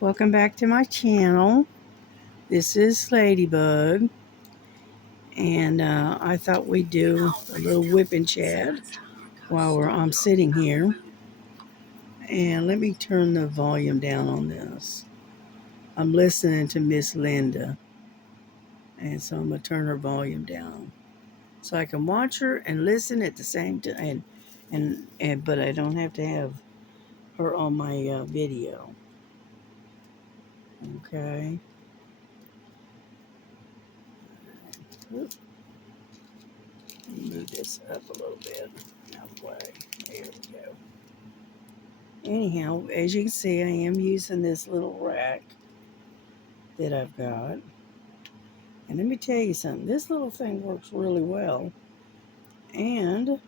Welcome back to my channel. This is Ladybug, and I thought we'd do a little whip and chat while I'm sitting here. And let me turn the volume down on this. I'm listening to Miss Linda, and so I'm gonna turn her volume down so I can watch her and listen at the same time. But I don't have to have her on my video. Okay. Oops. Move this up a little bit. Out of the way. There we go. Anyhow, as you can see, I am using this little rack that I've got. And let me tell you something. This little thing works really well. And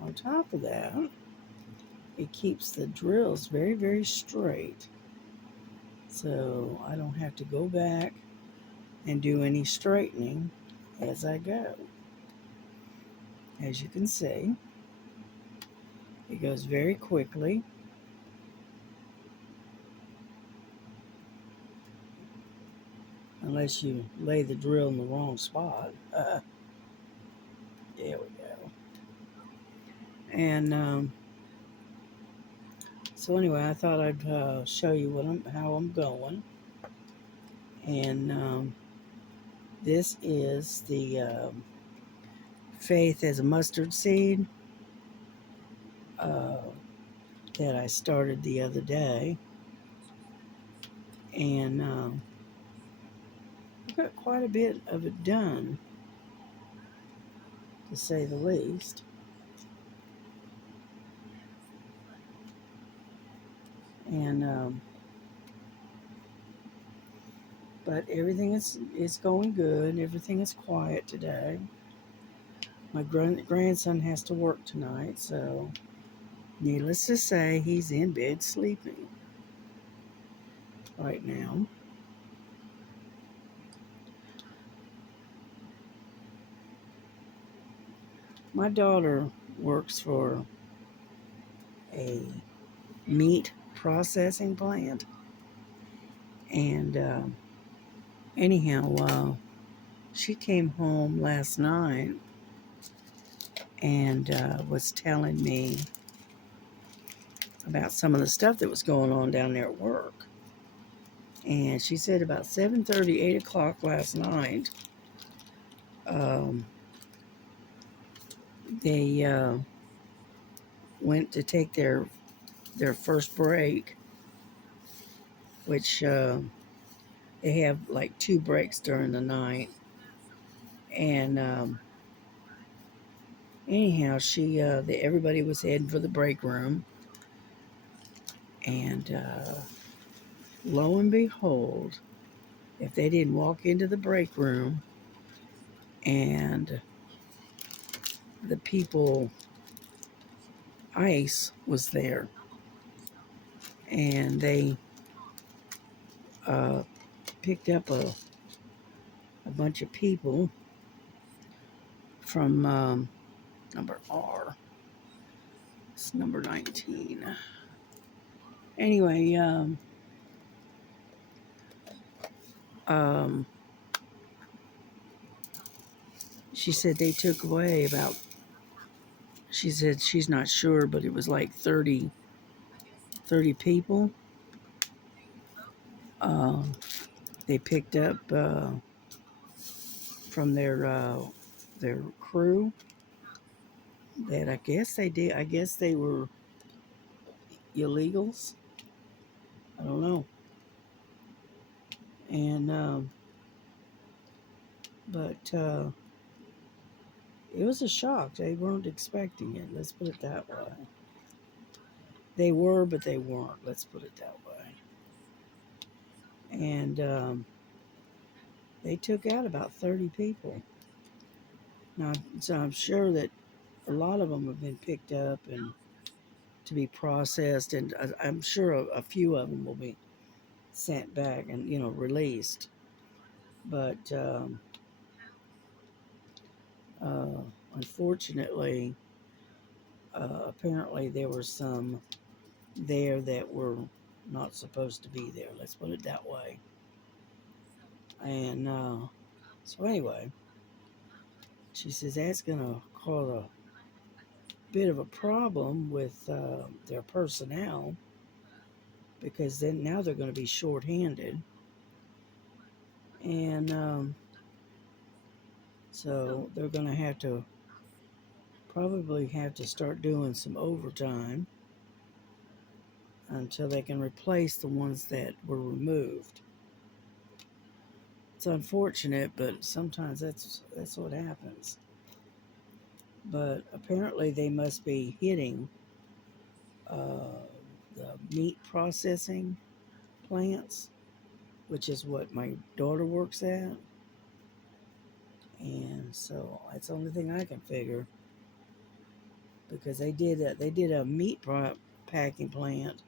on top of that, it keeps the drills very, very straight. So I don't have to go back and do any straightening as I go. As you can see, it goes very quickly. Unless you lay the drill in the wrong spot. There we go. And so anyway, I thought I'd show you how I'm going. And this is the Faith as a Mustard Seed that I started the other day. And I've got quite a bit of it done, to say the least. And but everything is going good. Everything is quiet today. My grandson has to work tonight, so needless to say, he's in bed sleeping right now. My daughter works for a meat processing plant, and anyhow, she came home last night and was telling me about some of the stuff that was going on down there at work. And she said about 7:30, 8 o'clock last night, they went to take their first break, which they have like 2 breaks during the night. And anyhow, everybody was heading for the break room, and lo and behold, if they didn't walk into the break room, and the people, ICE was there, and they picked up a bunch of people from number R. It's number 19. Anyway, she said they took away about, she said she's not sure, but it was like 30 people. They picked up from their crew that I guess they were illegals. I don't know. And but it was a shock. They weren't expecting it. Let's put it that way. They were, but they weren't. Let's put it that way. And they took out about 30 people. Now, so I'm sure that a lot of them have been picked up and to be processed, and I'm sure a few of them will be sent back and released. But uh, unfortunately, apparently there were some there that were not supposed to be there. Let's put it that way. And so anyway, she says that's going to cause a bit of a problem with their personnel, because then now they're going to be short-handed. And so they're going to probably have to start doing some overtime until they can replace the ones that were removed. It's unfortunate, but sometimes that's what happens. But apparently they must be hitting the meat processing plants, which is what my daughter works at. And so that's the only thing I can figure, because they did a meat packing plant.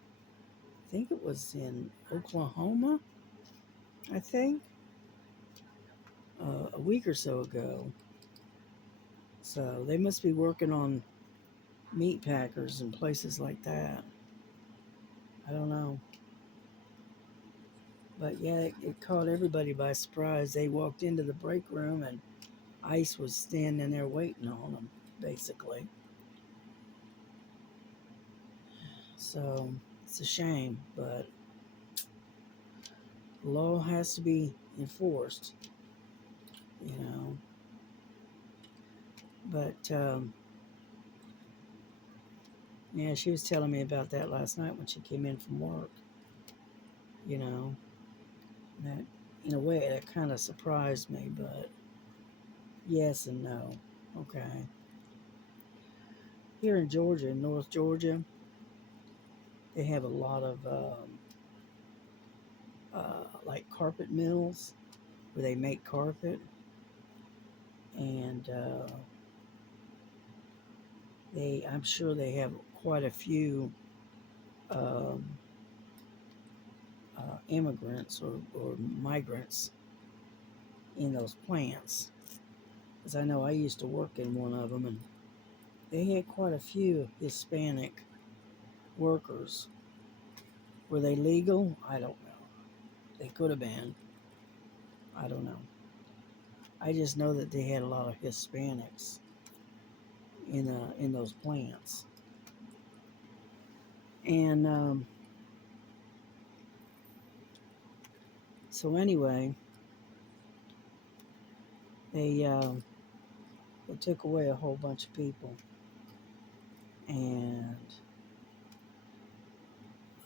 I think it was in Oklahoma. I think a week or so ago. So they must be working on meat packers and places like that. I don't know. But yeah, it caught everybody by surprise. They walked into the break room and ICE was standing there waiting on them, basically. So it's a shame, but law has to be enforced, you know. But yeah, she was telling me about that last night when she came in from work. You know, that in a way that kind of surprised me, but yes and no. Okay. Here in Georgia, in North Georgia, they have a lot of like carpet mills where they make carpet, and I'm sure they have quite a few um, immigrants or migrants in those plants. Because I know I used to work in one of them, and they had quite a few Hispanic workers. Were they legal? I don't know. They could have been. I don't know. I just know that they had a lot of Hispanics in those plants. And so anyway, they took away a whole bunch of people, and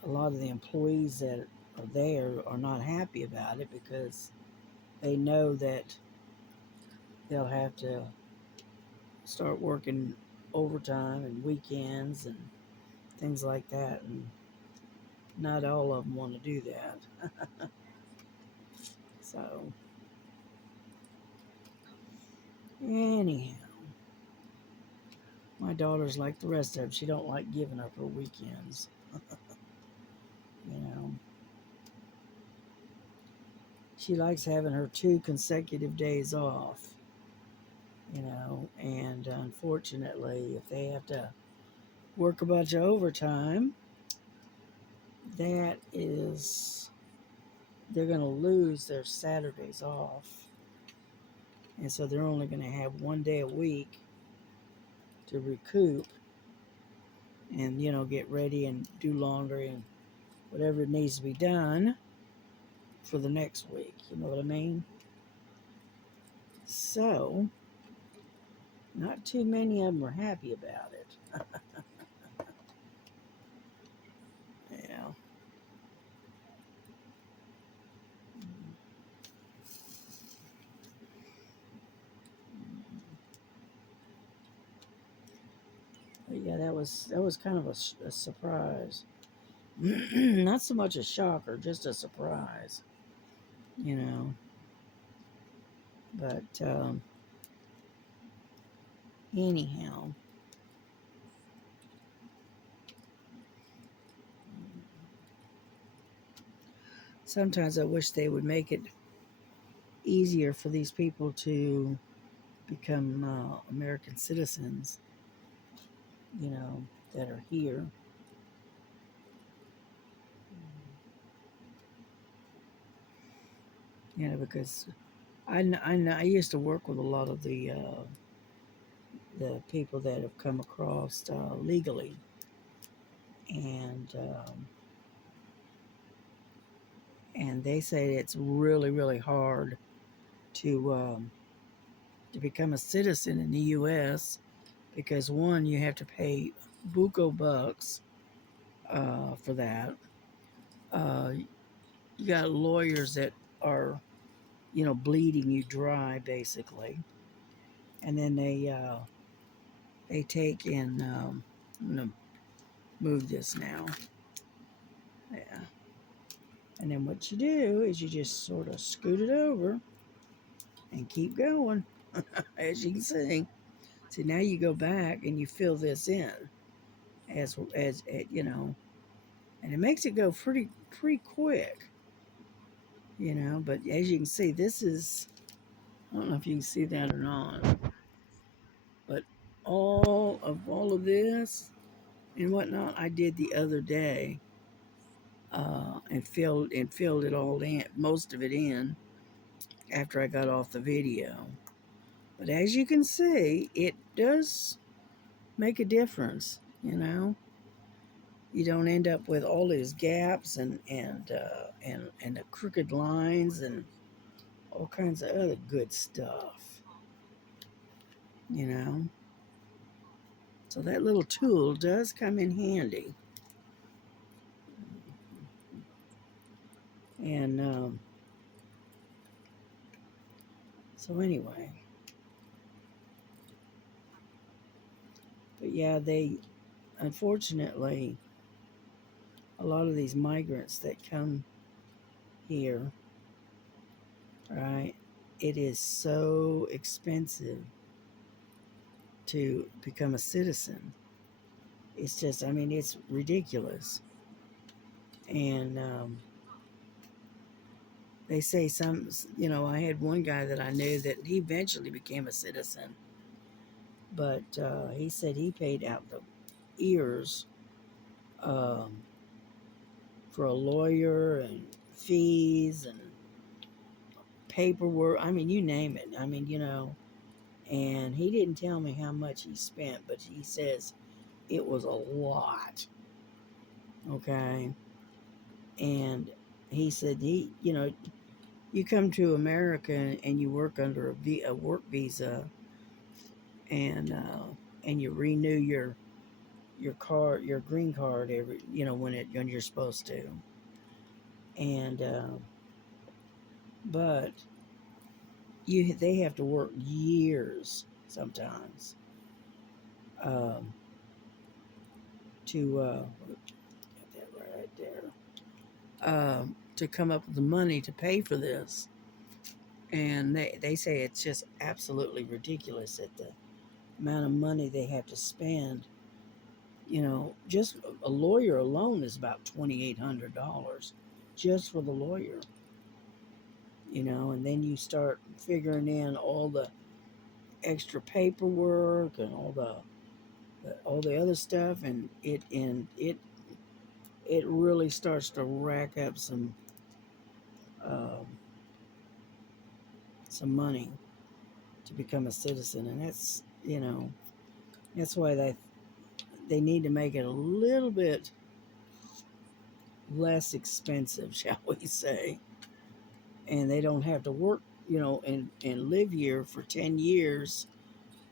a lot of the employees that are there are not happy about it, because they know that they'll have to start working overtime and weekends and things like that, and not all of them want to do that. So anyhow, my daughter's like the rest of them. She don't like giving up her weekends. You know, she likes having her 2 consecutive days off. You know, and unfortunately, if they have to work a bunch of overtime, that is, they're going to lose their Saturdays off. And so they're only going to have 1 day a week to recoup and, you know, get ready and do laundry and whatever needs to be done for the next week. You know what I mean? So, not too many of them are happy about it. Yeah. But yeah, that was kind of a surprise. Not so much a shocker, just a surprise. You know. But anyhow, sometimes I wish they would make it easier for these people to become American citizens, you know, that are here. because I used to work with a lot of the people that have come across legally, and they say it's really really hard to to become a citizen in the U.S. because one, you have to pay buco bucks for that. Uh, you got lawyers that are, bleeding you dry basically, and then they take in. I'm gonna move this now. Yeah, and then what you do is you just sort of scoot it over and keep going, as you can see. So now you go back and you fill this in as and it makes it go pretty quick, But as you can see, this is, I don't know if you can see that or not, but all of this and whatnot I did the other day, and filled it all in, most of it in, after I got off the video. But as you can see, it does make a difference. You don't end up with all these gaps and the crooked lines and all kinds of other good stuff. You know. So that little tool does come in handy. And so anyway, but yeah, they unfortunately, a lot of these migrants that come here, right? It is so expensive to become a citizen. It's just, I mean, it's ridiculous. And they say I had one guy that I knew that he eventually became a citizen, but he said he paid out the ears um, for a lawyer and fees and paperwork. I mean, you name it. I mean, and he didn't tell me how much he spent, but he says it was a lot. Okay. And he said you come to America and you work under a work visa, and you renew your green card every when you're supposed to, and but they have to work years sometimes um, to get that right there, to come up with the money to pay for this. And they say it's just absolutely ridiculous at the amount of money they have to spend. Just a lawyer alone is about $2,800 just for the lawyer. And then you start figuring in all the extra paperwork and all the other stuff, and it really starts to rack up um, some money to become a citizen, and that's why they need to make it a little bit less expensive, shall we say, and they don't have to work, and live here for 10 years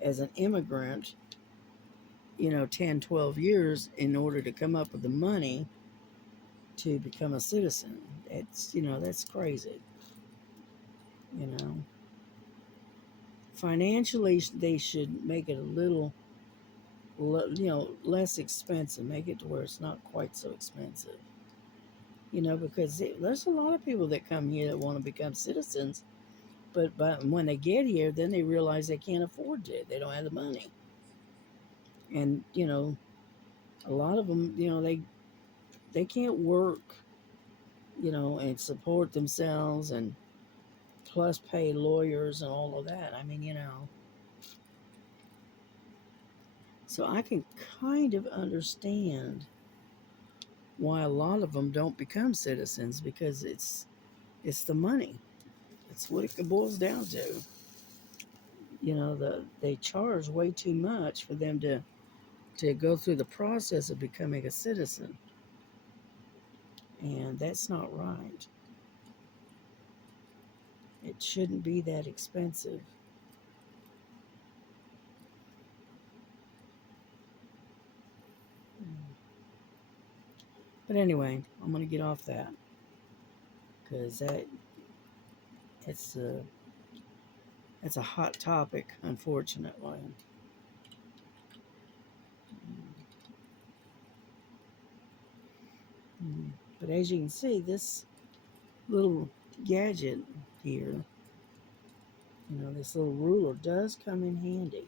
as an immigrant, 10, 12 years in order to come up with the money to become a citizen. That's crazy. You know, financially, they should make it a little, less expensive, make it to where it's not quite so expensive. Because there's a lot of people that come here that want to become citizens, but when they get here, then they realize they can't afford it. They don't have the money. And, a lot of them, they can't work, and support themselves and plus pay lawyers and all of that. I mean, so I can kind of understand why a lot of them don't become citizens, because it's the money. It's what it boils down to. You know, they charge way too much for them to go through the process of becoming a citizen. And that's not right. It shouldn't be that expensive. But anyway, I'm going to get off that because it's a it's a hot topic, unfortunately. But as you can see, this little gadget here, this little ruler does come in handy.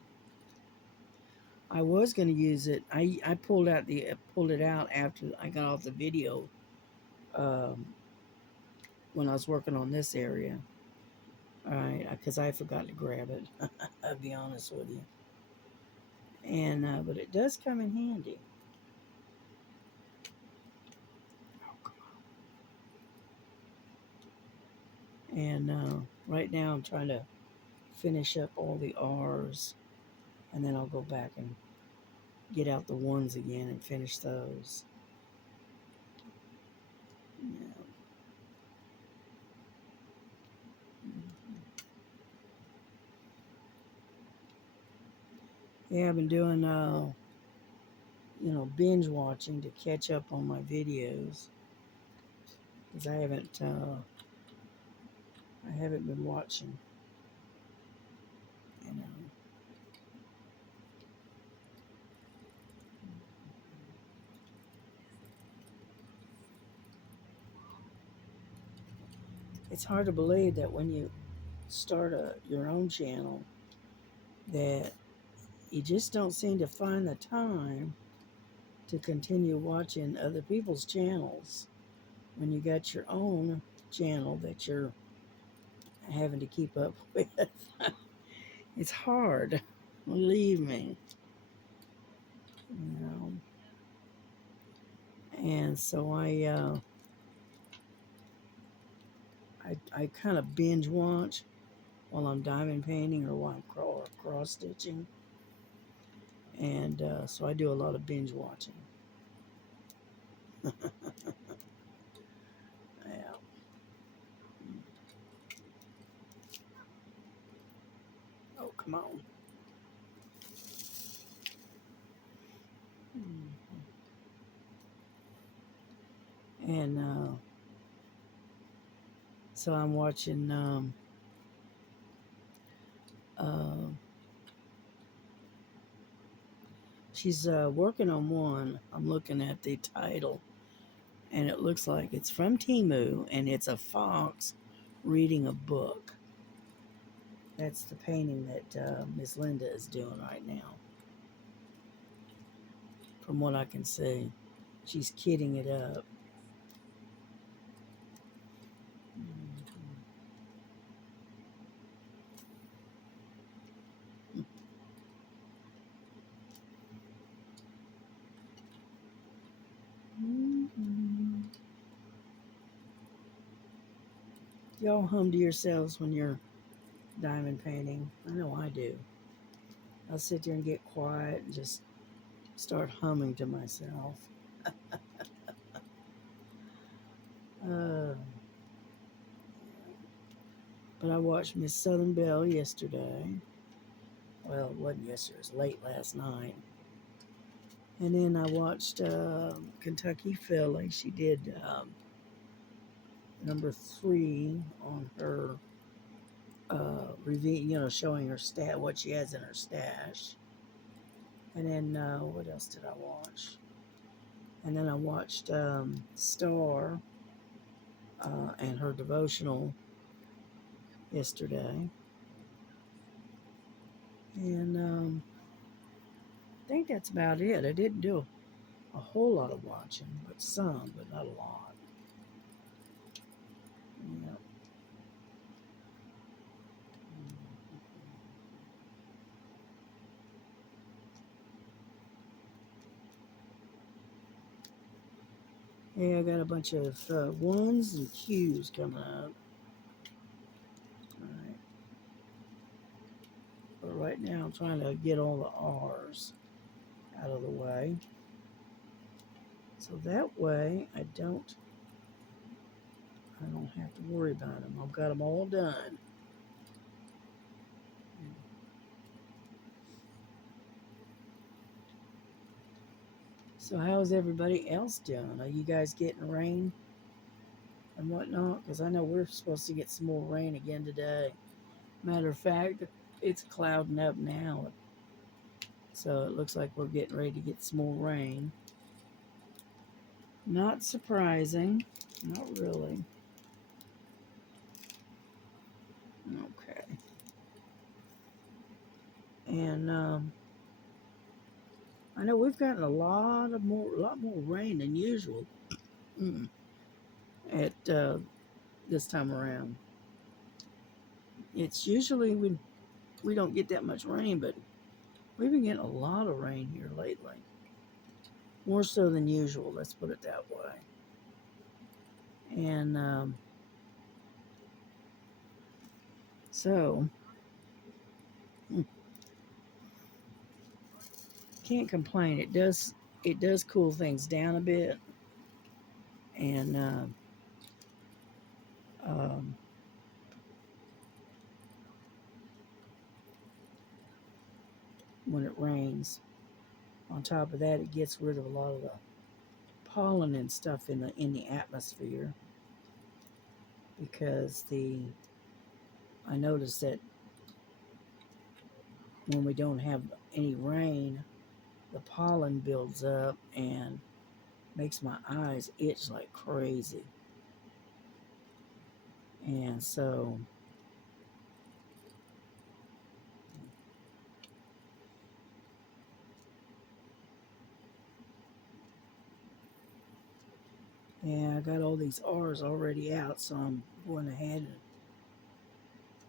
I was going to use it. I pulled it out after I got off the video when I was working on this area. All right, because I forgot to grab it. I'll be honest with you. And but it does come in handy. Oh, come on. And right now I'm trying to finish up all the R's, and then I'll go back and get out the ones again and finish those. Yeah. Yeah, I've been doing binge watching to catch up on my videos because I haven't been watching. You know. It's hard to believe that when you start your own channel that you just don't seem to find the time to continue watching other people's channels when you got your own channel that you're having to keep up with. It's hard, believe me. You know. And so I kind of binge watch while I'm diamond painting or while I'm cross stitching. And so I do a lot of binge watching. Yeah. Oh, come on. And so I'm watching. Uh, she's working on one. I'm looking at the title, and it looks like it's from Temu, and it's a fox reading a book. That's the painting that Miss Linda is doing right now. From what I can see, she's kidding it up. Y'all hum to yourselves when you're diamond painting. I know I do. I'll sit there and get quiet and just start humming to myself. uh, but I watched Miss Southern Belle yesterday. Well, it wasn't yesterday. It was late last night. And then I watched Kentucky Philly. She did number 3 on her review, showing her what she has in her stash. And then what else did I watch? And then I watched Star and her devotional yesterday. And I think that's about it. I didn't do a whole lot of watching, but some, but not a lot. Yeah. Yeah, I got a bunch of ones and Q's coming up. right now I'm trying to get all the R's out of the way. So that way I don't have to worry about them. I've got them all done. So how's everybody else doing? Are you guys getting rain and whatnot? Because I know we're supposed to get some more rain again today. Matter of fact, it's clouding up now. So it looks like we're getting ready to get some more rain. Not surprising. Not really. Okay. And I know we've gotten a lot more rain than usual at this time around. It's usually we don't get that much rain, but we've been getting a lot of rain here lately. More so than usual, let's put it that way. And so can't complain. It does cool things down a bit. And when it rains, on top of that, it gets rid of a lot of the pollen and stuff in the atmosphere. Because I noticed that when we don't have any rain, the pollen builds up and makes my eyes itch like crazy. And so yeah, I got all these R's already out, so I'm going ahead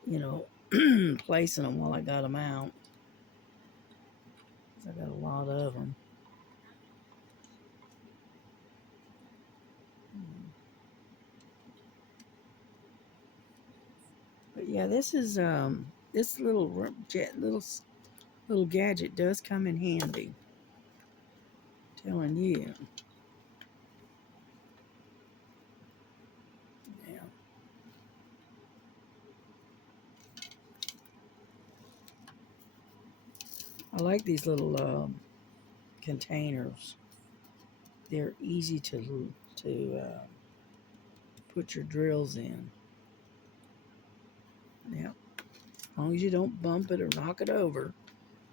and placing them while I got them out. So I got a lot of them. But yeah, this is this little gadget does come in handy. I'm telling you. Yeah. I like these little containers. They're easy to put your drills in. Yeah. As long as you don't bump it or knock it over,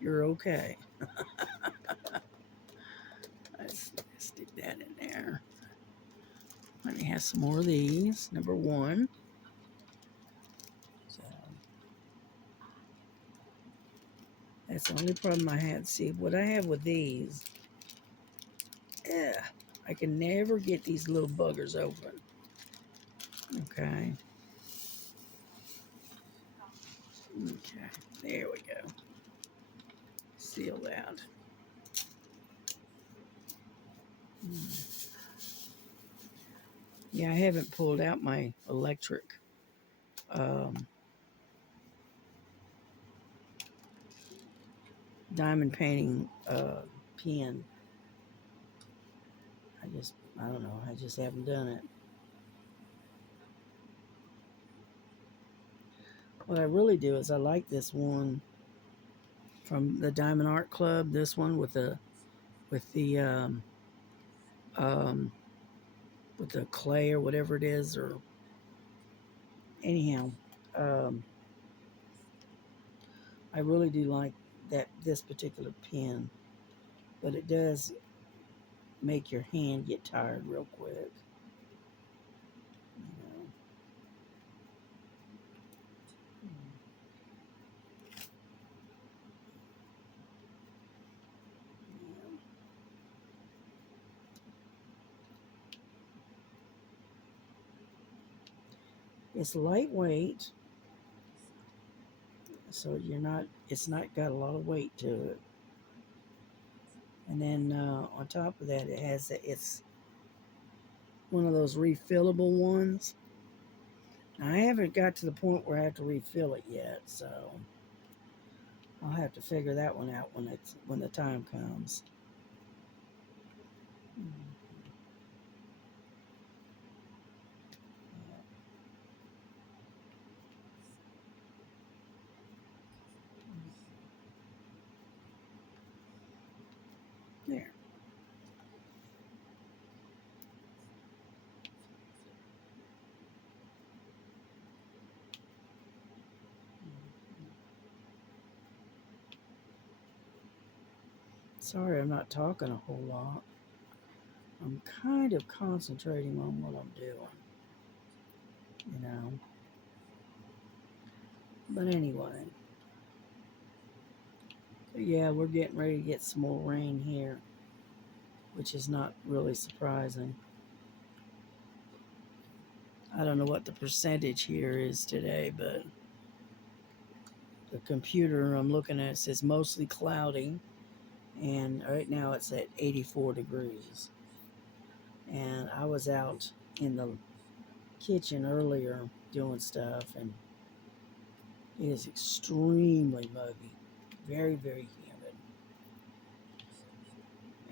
you're okay. Let's stick that in there. Let me have some more of these. Number one. So that's the only problem I had. See, what I have with these, I can never get these little buggers open. Okay. Okay. There we go. Seal that. Yeah, I haven't pulled out my electric diamond painting pen. I don't know. I just haven't done it. What I really do is I like this one from the Diamond Art Club. This one with the um, with the clay or whatever it is, or anyhow, um, I really do like this particular pen, but it does make your hand get tired real quick. You know. It's lightweight, so it's not got a lot of weight to it. And then on top of that, it's one of those refillable ones. Now, I haven't got to the point where I have to refill it yet, so I'll have to figure that one out when the time comes. There. Sorry, I'm not talking a whole lot. I'm kind of concentrating on what I'm doing, you know. But anyway, yeah, we're getting ready to get some more rain here, which is not really surprising. I don't know what the percentage here is today, but the computer I'm looking at says mostly cloudy, and right now it's at 84 degrees. And I was out in the kitchen earlier doing stuff, and it is extremely muggy, very, very humid.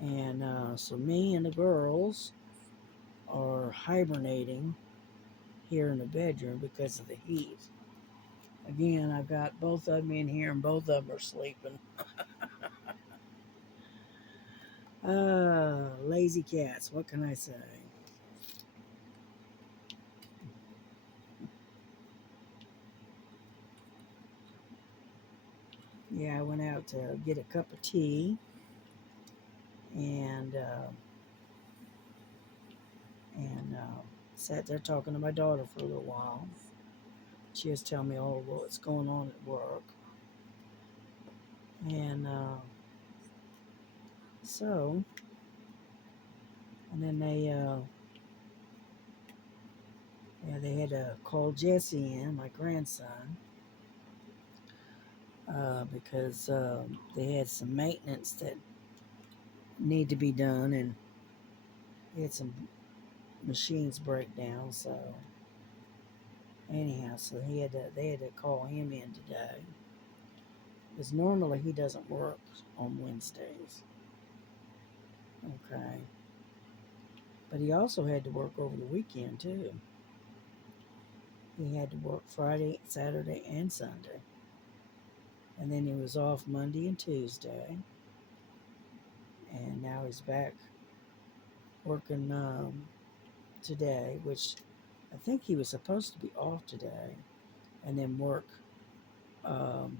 And so me and the girls are hibernating here in the bedroom because of the heat. Again, I've got both of them in here, and both of them are sleeping. Lazy cats, what can I say? Yeah, I went out to get a cup of tea, and sat there talking to my daughter for a little while. She was telling me all what's going on at work, and so, and then they had to call Jesse in, my grandson, because they had some maintenance that need to be done, and they had some machines break down. So anyhow, they had to call him in today, because normally he doesn't work on Wednesdays. Okay, but he also had to work over the weekend too. He had to work Friday, Saturday, and Sunday, and then he was off Monday and Tuesday, and now he's back working today, which I think he was supposed to be off today, and then work, um,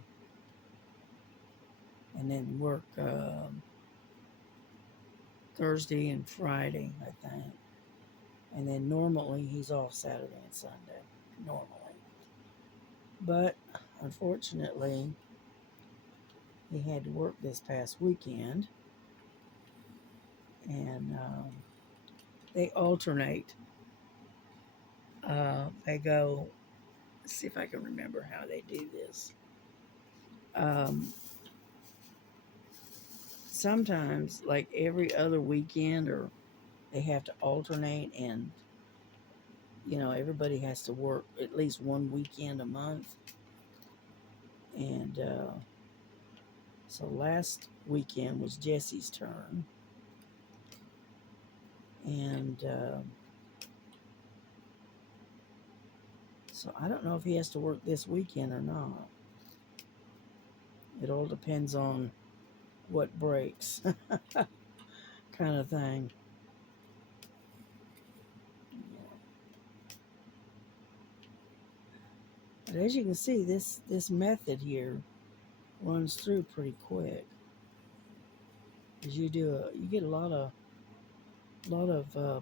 Thursday and Friday, I think, and then normally he's off Saturday and Sunday, normally, but unfortunately he had to work this past weekend, and they alternate. They go. Let's see if I can remember how they do this. Um, Sometimes, like every other weekend, or they have to alternate, and everybody has to work at least one weekend a month. And so last weekend was Jesse's turn, and so I don't know if he has to work this weekend or not. It all depends on what breaks, kind of thing. But as you can see, this method here runs through pretty quick, because you get a lot of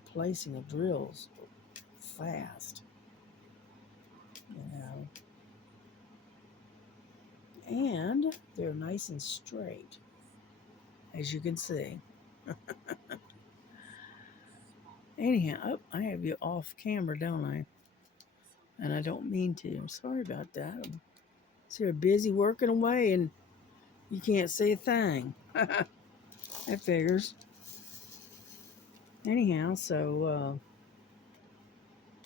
placing of drills fast, you know, and they're nice and straight, as you can see. Anyhow, oh, I have you off camera, don't I? And I don't mean to. I'm sorry about that. So you're busy working away and you can't say a thing. That figures. Anyhow, so,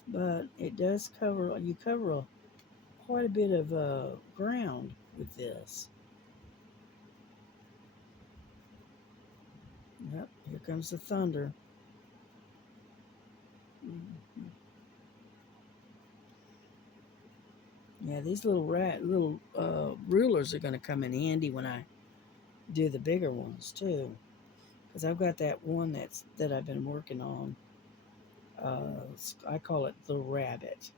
but it does cover, you cover quite a bit of ground with this. Yep, here comes the thunder. Mhm. Yeah, these little rulers are going to come in handy when I do the bigger ones too, because I've got that one that I've been working on. I call it the rabbit,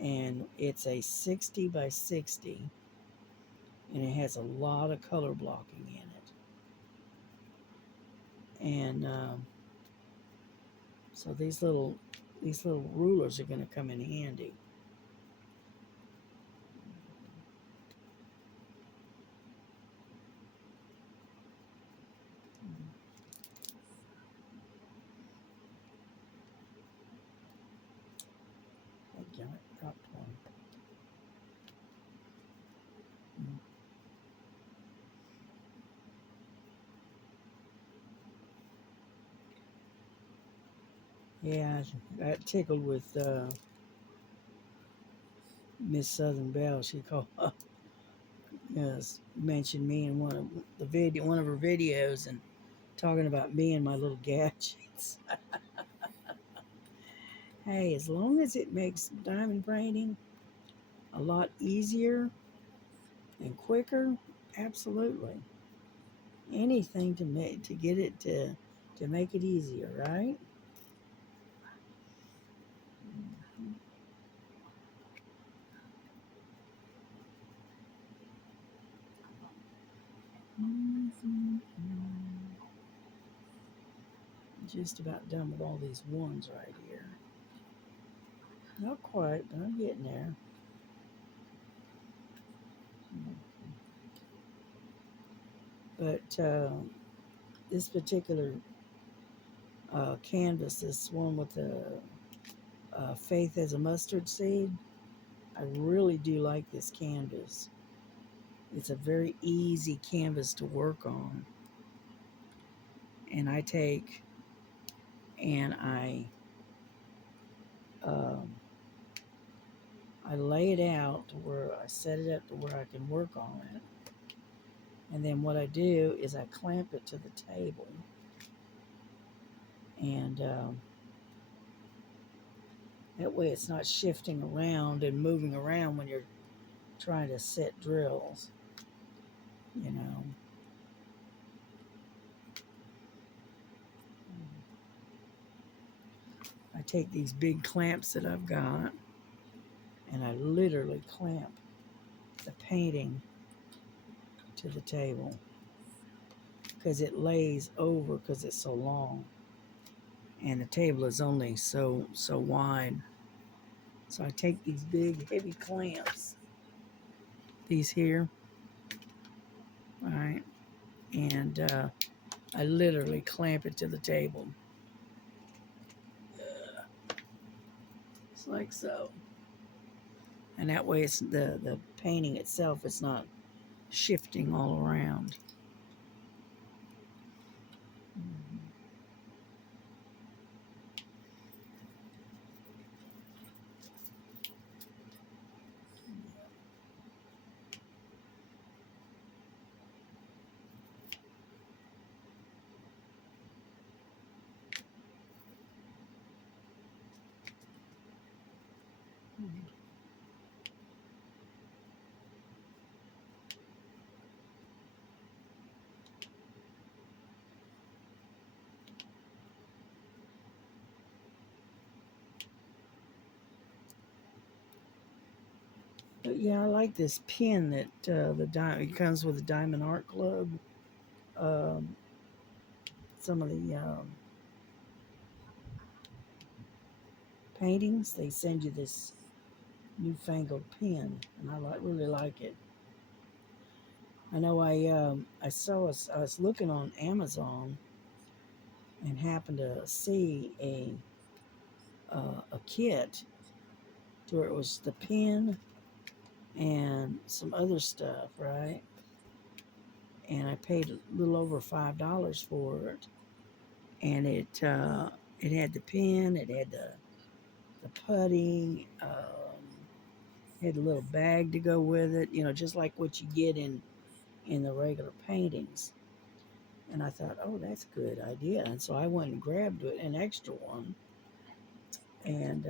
and it's a 60 by 60, and it has a lot of color blocking in it. And so these little rulers are going to come in handy. Oh, damn it, dropped one. Yeah, I got tickled with Miss Southern Belle. She called, yes, mentioned me in one of her videos, and talking about me and my little gadgets. Hey, as long as it makes diamond painting a lot easier and quicker, absolutely. Anything to get it to make it easier, right? Mhm. Just about done with all these ones right here. Not quite, but I'm getting there. But this particular canvas, this one with the faith as a mustard seed, I really do like this canvas. It's a very easy canvas to work on. And I take and um, I lay it out to where I set it up to where I can work on it. And then what I do is I clamp it to the table. And that way it's not shifting around and moving around when you're trying to set drills, you know. I take these big clamps that I've got and I literally clamp the painting to the table because it lays over because it's so long and the table is only so wide. So I take these big heavy clamps, these here, all right, and I literally clamp it to the table. It's like so. And that way it's the painting itself is not shifting all around. But yeah, I like this pin that it comes with the Diamond Art Club. Um, some of the paintings, they send you this newfangled pin, and really like it. I know I was looking on Amazon and happened to see a kit to where it was the pin and some other stuff, right? And I paid a little over $5 for it, and it had the pin, it had the putty, had a little bag to go with it, just like what you get in the regular paintings. And I thought, oh, that's a good idea. And so I went and grabbed an extra one. And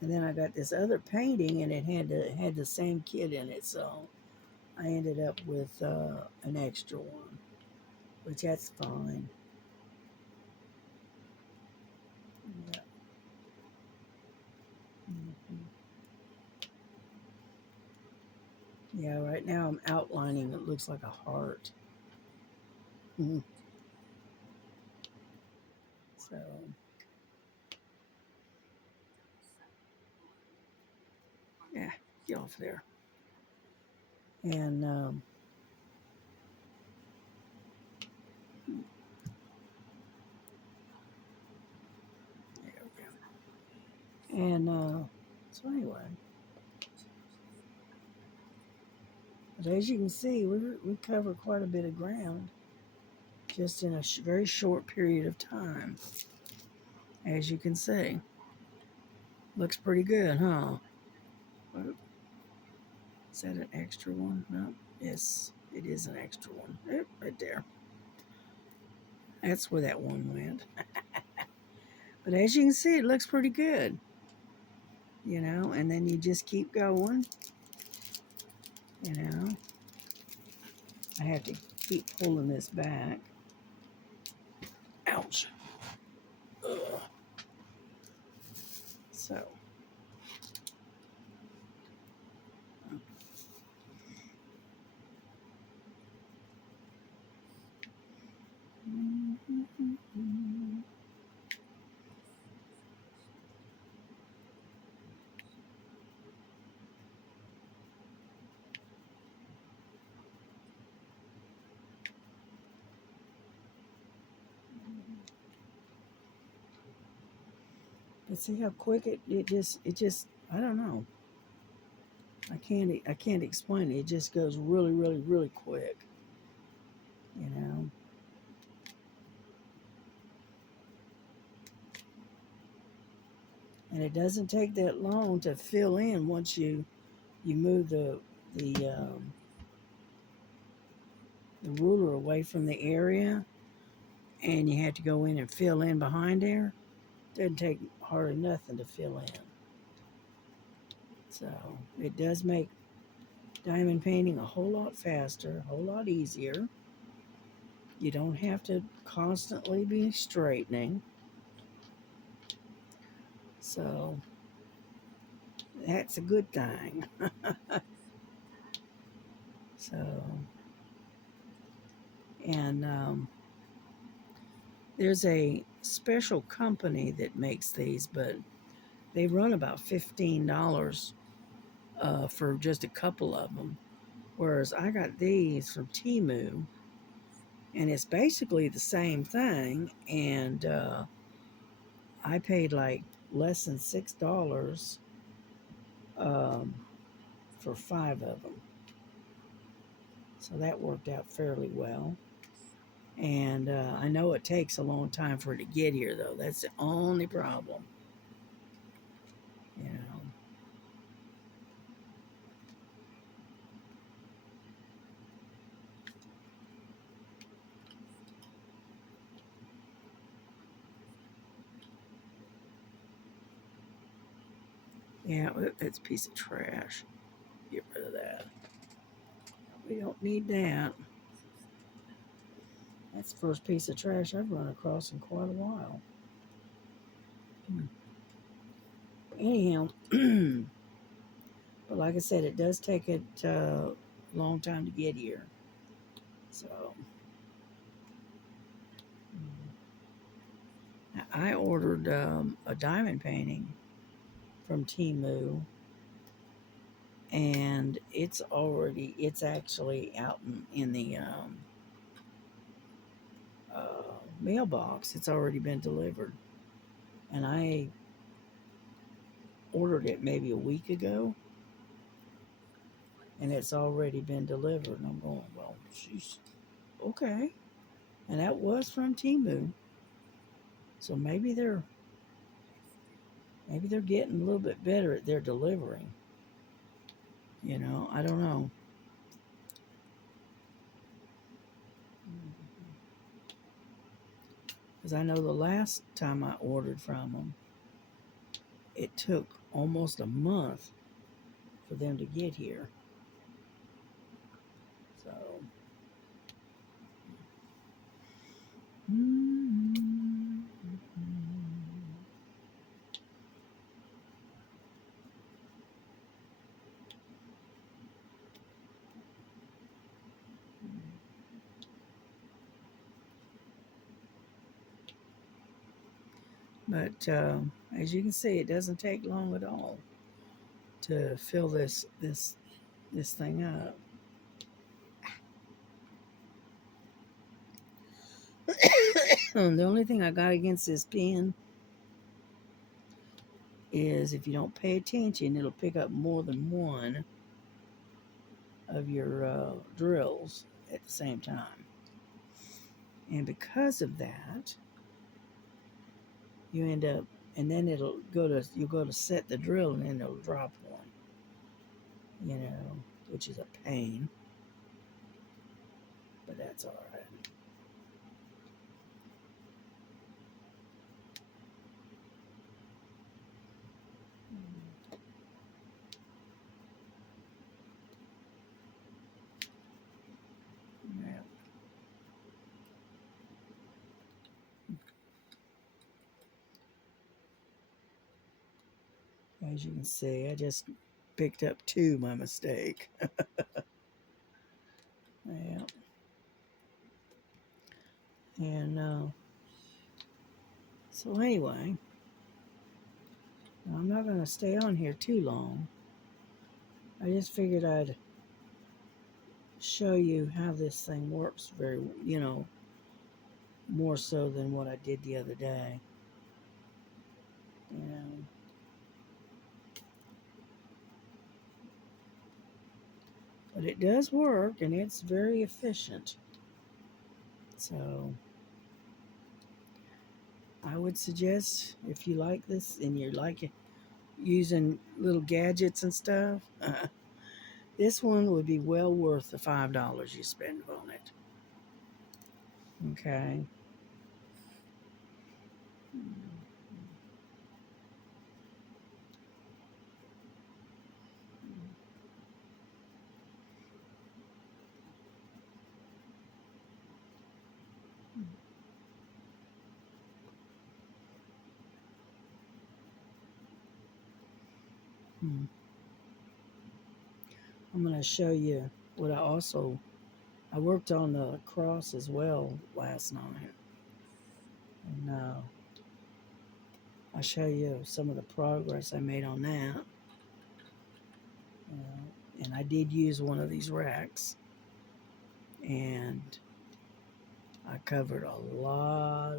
and then I got this other painting, and it had the same kit in it. So I ended up with an extra one, which that's fine. Yeah. Mhm. Yeah, right now I'm outlining. It looks like a heart. Mhm. So, yeah, get off there. And there we go. And so anyway, but as you can see, we cover quite a bit of ground just in a very short period of time. As you can see, looks pretty good, huh? Oh, is that an extra one? No. Yes, it is an extra one. Yep, right there. That's where that one went. But as you can see, it looks pretty good, and then you just keep going, you know. I have to keep pulling this back. Ouch. Ugh. So, but see how quick it just I don't know. I can't explain it. It just goes really, really, really quick, you know. And it doesn't take that long to fill in once you move the the ruler away from the area, and you have to go in and fill in behind there. Doesn't take hardly nothing to fill in. So it does make diamond painting a whole lot faster, a whole lot easier. You don't have to constantly be straightening. So that's a good thing. So, and there's a special company that makes these, but they run about $15 for just a couple of them. Whereas I got these from Temu, and it's basically the same thing. And I paid like less than $6 um, for 5 of them. So that worked out fairly well. And I know it takes a long time for it to get here, though. That's the only problem. You know. Yeah, that's a piece of trash. Get rid of that. We don't need that. That's the first piece of trash I've run across in quite a while. Anyhow, but like I said, it does take it a long time to get here. So I ordered a diamond painting from Temu, and it's actually out in the mailbox. It's already been delivered, and I ordered it maybe a week ago, and it's already been delivered. And I'm going, well, she's okay. And that was from Temu, so maybe they're getting a little bit better at their delivering. I don't know. Because I know the last time I ordered from them, it took almost a month for them to get here. So, but as you can see, it doesn't take long at all to fill this thing up. The only thing I got against this pen is if you don't pay attention, it'll pick up more than one of your drills at the same time. And because of that, you end up, and then you'll go to set the drill and then it'll drop one, which is a pain, but that's all right. Yeah. As you can see, I just picked up two by mistake. Yeah. And so anyway, I'm not going to stay on here too long. I just figured I'd show you how this thing works more so than what I did the other day. But it does work and it's very efficient. So I would suggest, if you like this and you like it, using little gadgets and stuff, this one would be well worth the $5 you spend on it. Okay. I'm going to show you what I worked on the cross as well last night. And I'll show you some of the progress I made on that. And I did use one of these racks. And I covered a lot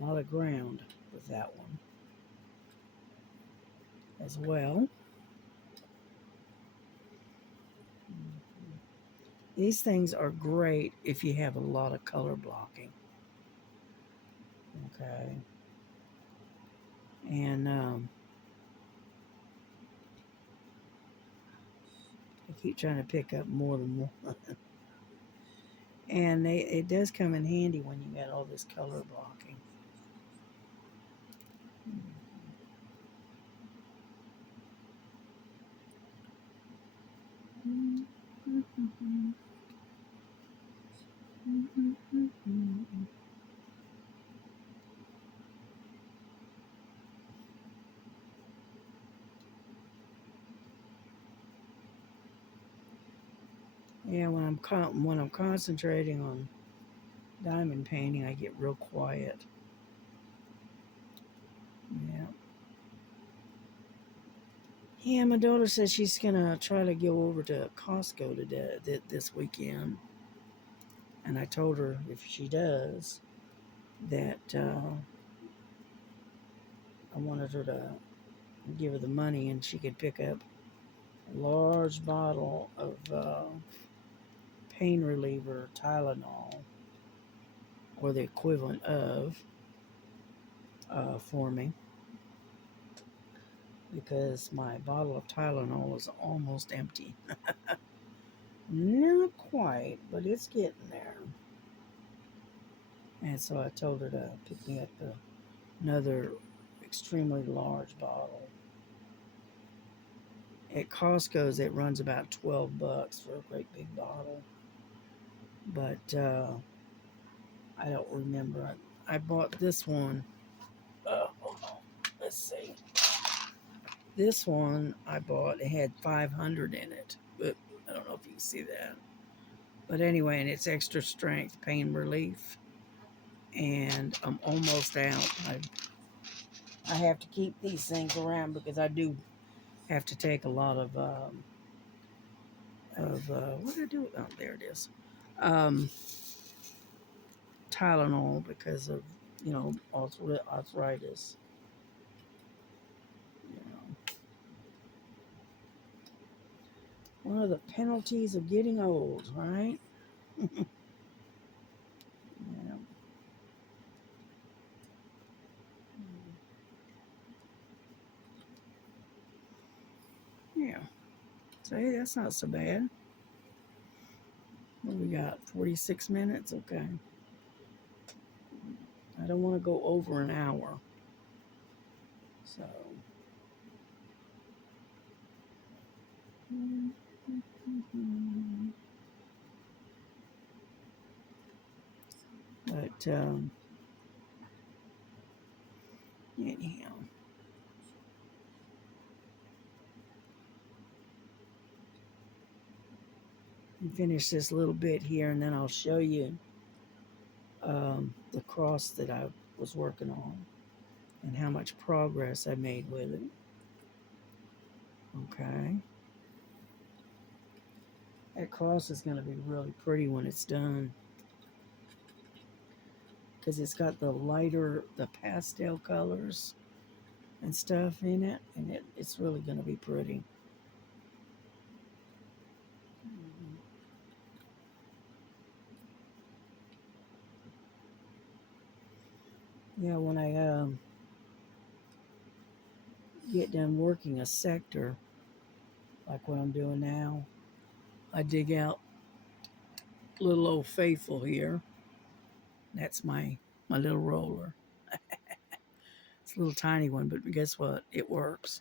of ground with that one as well. These things are great if you have a lot of color blocking. Okay. And I keep trying to pick up more than one. And it does come in handy when you got all this color blocking. Yeah, when I'm concentrating on diamond painting, I get real quiet. Yeah. Yeah, my daughter says she's gonna try to go over to Costco today, this weekend, and I told her if she does, that I wanted her to give her the money and she could pick up a large bottle of pain reliever Tylenol, or the equivalent of, for me, because my bottle of Tylenol is almost empty. Not quite, but it's getting there. And so I told her to pick me up another extremely large bottle. At Costco's, it runs about $12 for a great big bottle. But I don't remember. I bought this one. Hold on. Let's see. This one I bought, it had 500 in it. But I don't know if you can see that. But anyway, and it's extra strength pain relief. And I'm almost out. I have to keep these things around because I do have to take a lot of what did I do? Oh, there it is. Tylenol because of arthritis. You know, one of the penalties of getting old, right? Yeah. Yeah. So hey, that's not so bad. What we got? 46 minutes. Okay. I don't want to go over an hour. So. But anyhow, finish this little bit here, and then I'll show you the cross that I was working on and how much progress I made with it. Okay. That cross is going to be really pretty when it's done because it's got the pastel colors and stuff in it, and it's really going to be pretty. Yeah, when I get done working a sector, like what I'm doing now, I dig out little old Faithful here. That's my little roller. It's a little tiny one, but guess what? It works.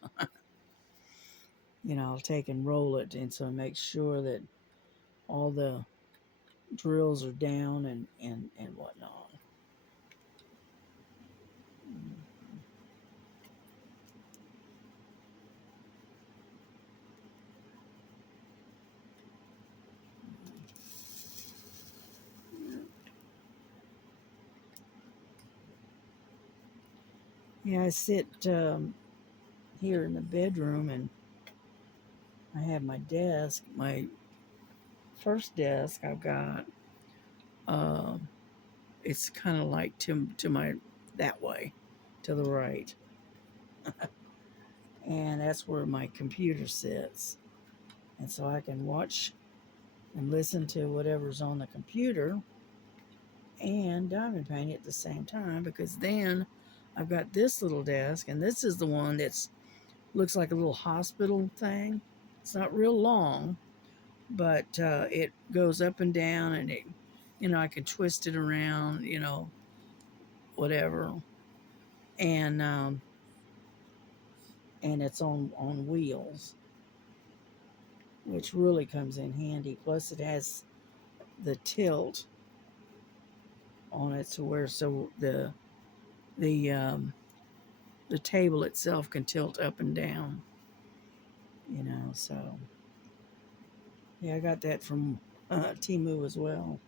I'll take and roll it, and so make sure that all the drills are down and whatnot. Yeah, I sit here in the bedroom, and I have my desk. My first desk I've got. Um, it's kind of like to my that way, to the right, and that's where my computer sits. And so I can watch and listen to whatever's on the computer and diamond paint at the same time, because then I've got this little desk, and this is the one that's looks like a little hospital thing. It's not real long, but it goes up and down, and I can twist it around, whatever, and it's on wheels, which really comes in handy. Plus, it has the tilt on it, to where the the table itself can tilt up and down. So yeah, I got that from Temu as well.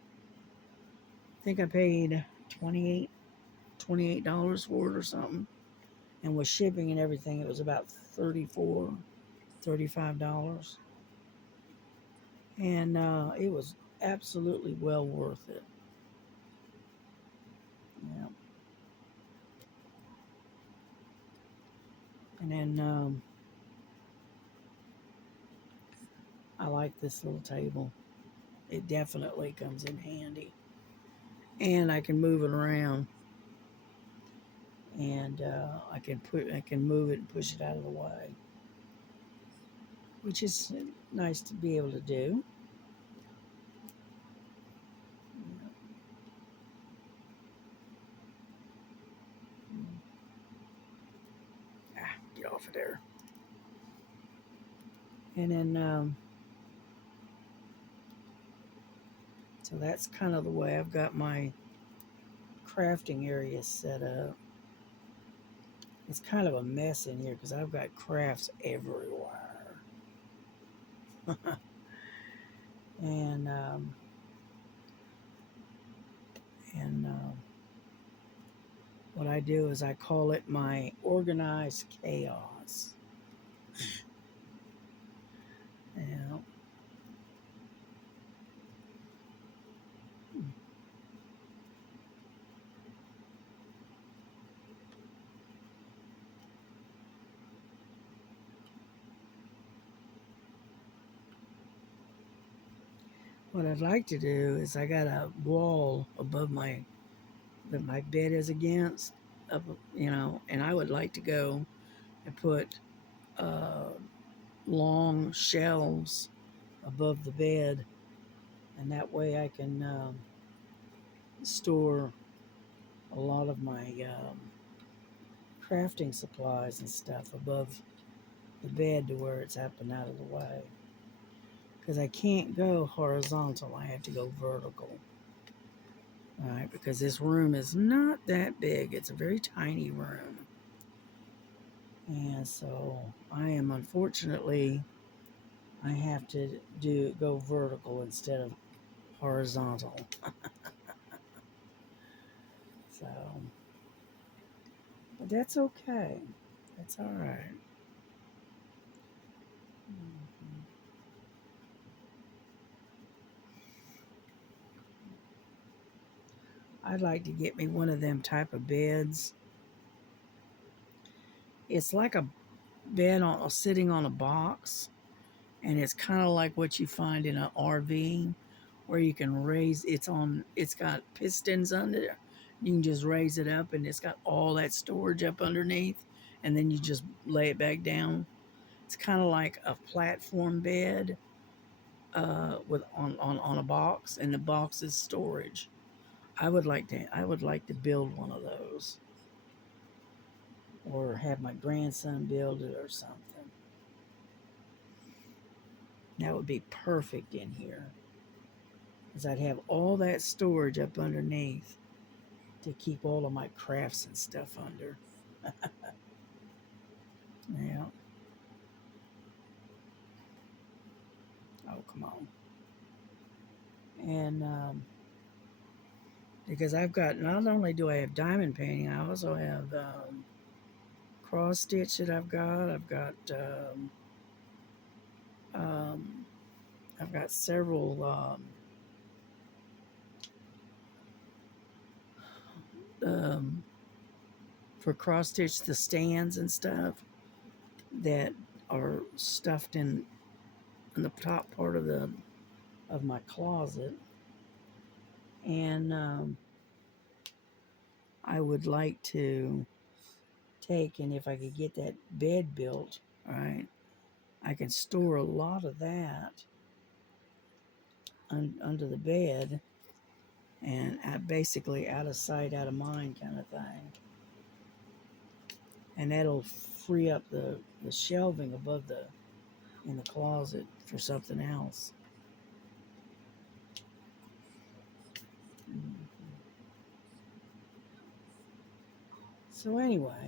I think I paid $28 for it or something, and with shipping and everything, it was about $35, and it was absolutely well worth it. Yeah, and then I like this little table. It definitely comes in handy, and I can move it around, and I can move it and push it out of the way, which is nice to be able to do. get off of there. And then, so that's kind of the way I've got my crafting area set up. It's kind of a mess in here because I've got crafts everywhere. and what I do is I call it my organized chaos. Yeah. What I'd like to do is I got a wall above my that my bed is against, up, and I would like to go and put uh, long shelves above the bed, and that way I can store a lot of my crafting supplies and stuff above the bed to where it's up and out of the way. Because I can't go horizontal, I have to go vertical. All right, because this room is not that big. It's a very tiny room. And so I am, unfortunately, I have to go vertical instead of horizontal. So, but that's okay. That's all right. Mhm. I'd like to get me one of them type of beds. It's like a bed sitting on a box, and it's kind of like what you find in an RV, where you can raise. It's got pistons under there. You can just raise it up, and it's got all that storage up underneath, and then you just lay it back down. It's kind of like a platform bed with on a box, and the box is storage. I would like to build one of those, or have my grandson build it or something. That would be perfect in here, because I'd have all that storage up underneath to keep all of my crafts and stuff under. Yeah. Oh, come on. And because I've got, not only do I have diamond painting, I also have cross stitch that I've got. Um, I've got several um, for cross stitch the stands and stuff that are stuffed in the top part of my closet. And I would like to take, and if I could get that bed built, right, I can store a lot of that under the bed, and basically out of sight, out of mind kind of thing. And that'll free up the shelving above in the closet for something else. Mhm. So anyway,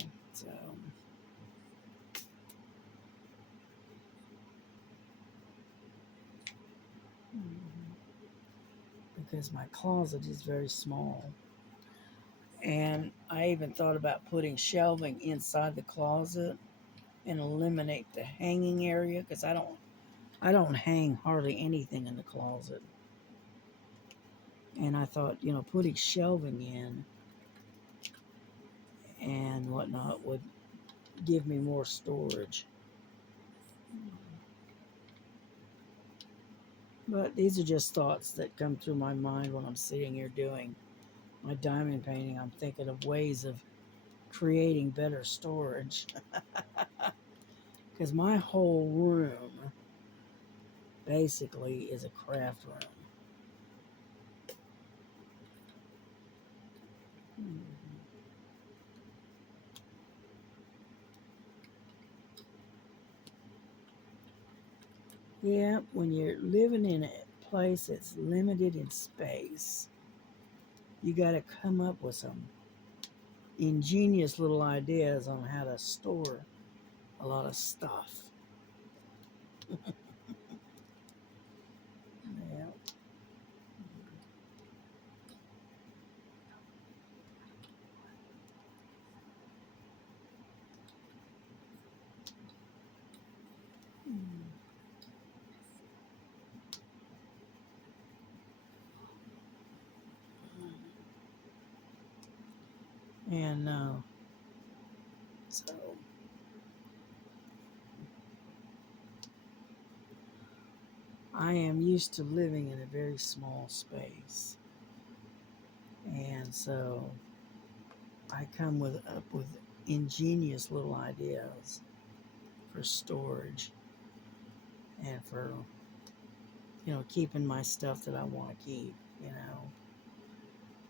because my closet is very small. And I even thought about putting shelving inside the closet and eliminate the hanging area, because I don't hang hardly anything in the closet. And I thought, putting shelving in and whatnot would give me more storage. But these are just thoughts that come through my mind when I'm sitting here doing my diamond painting. I'm thinking of ways of creating better storage. Because my whole room basically is a craft room. Yeah, when you're living in a place that's limited in space, you got to come up with some ingenious little ideas on how to store a lot of stuff. Yeah. And so I am used to living in a very small space. And so I come up with ingenious little ideas for storage and for keeping my stuff that I want to keep.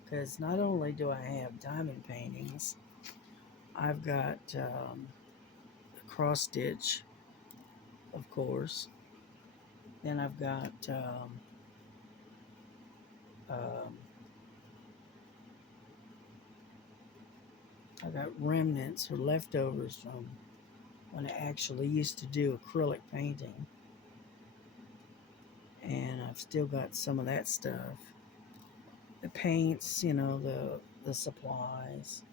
Because not only do I have diamond paintings, I've got cross stitch, of course. Then um, I've got remnants or leftovers from when I actually used to do acrylic painting, and I've still got some of that stuff. The paints, the supplies,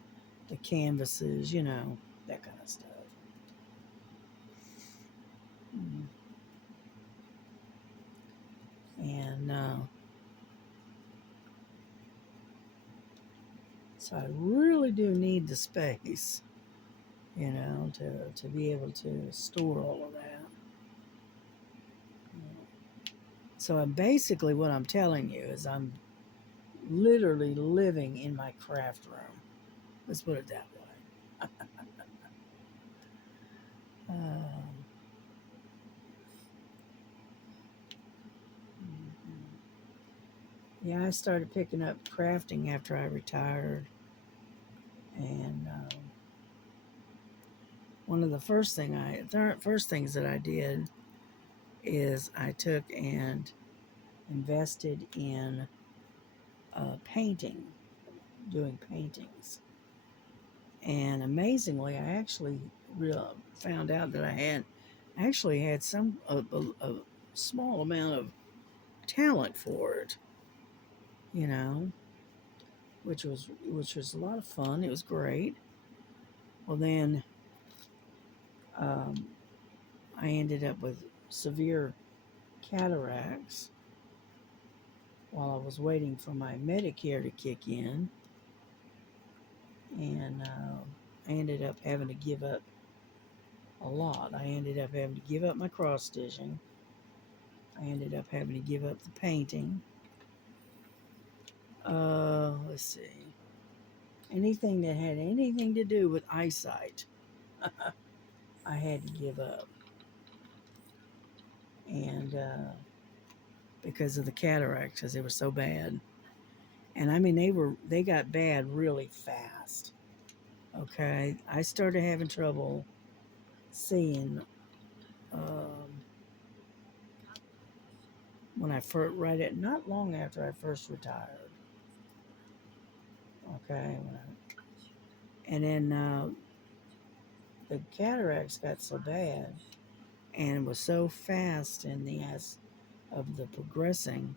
the canvases, that kind of stuff. Mm. And so I really do need the space, to be able to store all of that. So basically, what I'm telling you is I'm literally living in my craft room. Let's put it that way. Um, yeah, I started picking up crafting after I retired, and one of the first things that I did is I took and invested in painting, doing paintings. And amazingly, I actually found out that I actually had a small amount of talent for it, you know, which was a lot of fun. It was great. Well, then um, I ended up with severe cataracts while I was waiting for my Medicare to kick in, and I ended up having to give up a lot. I ended up having to give up my cross stitching. I ended up having to give up the painting. Let's see. Anything that had anything to do with eyesight, I had to give up. And because of the cataracts, because they were so bad. And I mean, they got bad really fast. Okay, I started having trouble seeing when I first not long after I first retired. Okay, and then the cataracts got so bad and was so fast in the as of the progressing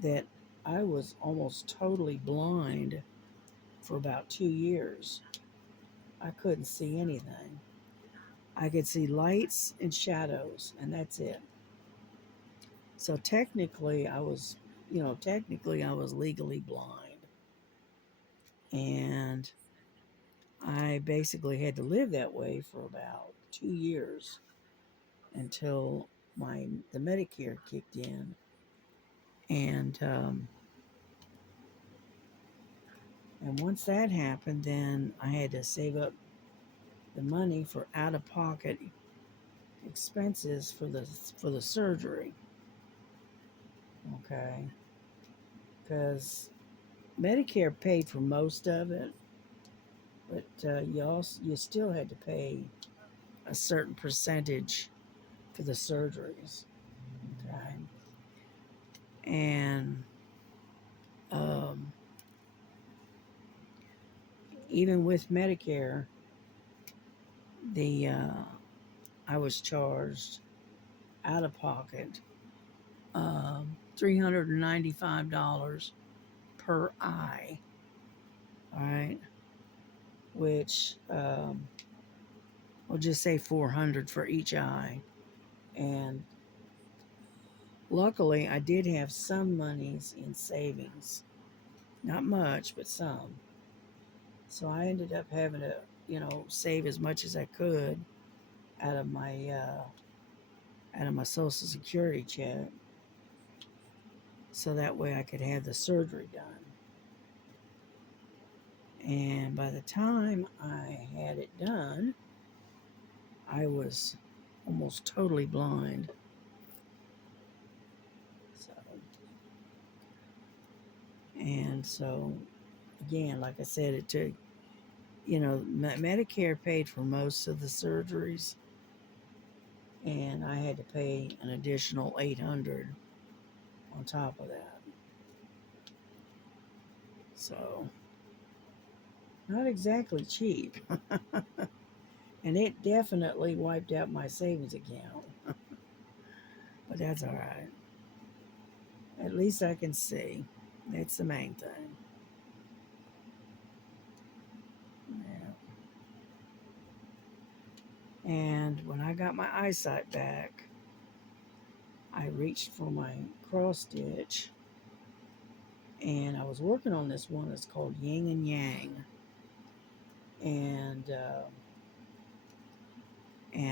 that I was almost totally blind for about 2 years. I couldn't see anything. I could see lights and shadows, and that's it. So technically I was legally blind. And I basically had to live that way for about 2 years until the Medicare kicked in. And once that happened, then I had to save up the money for out of pocket expenses for the surgery. Okay, because Medicare paid for most of it, but you still had to pay a certain percentage for the surgeries. And um, even with Medicare, the I was charged out of pocket $395 per eye. All right, which we'll just say 400 for each eye. And luckily, I did have some monies in savings, not much, but some. So I ended up having to, save as much as I could out of my Social Security check, so that way I could have the surgery done. And by the time I had it done, I was almost totally blind. So, again, like I said, it took, Medicare paid for most of the surgeries, and I had to pay an additional $800 on top of that. So, not exactly cheap. And it definitely wiped out my savings account. But that's all right. At least I can see. That's the main thing. Yeah. And when I got my eyesight back, I reached for my cross stitch, and I was working on this one that's called Yin and Yang. And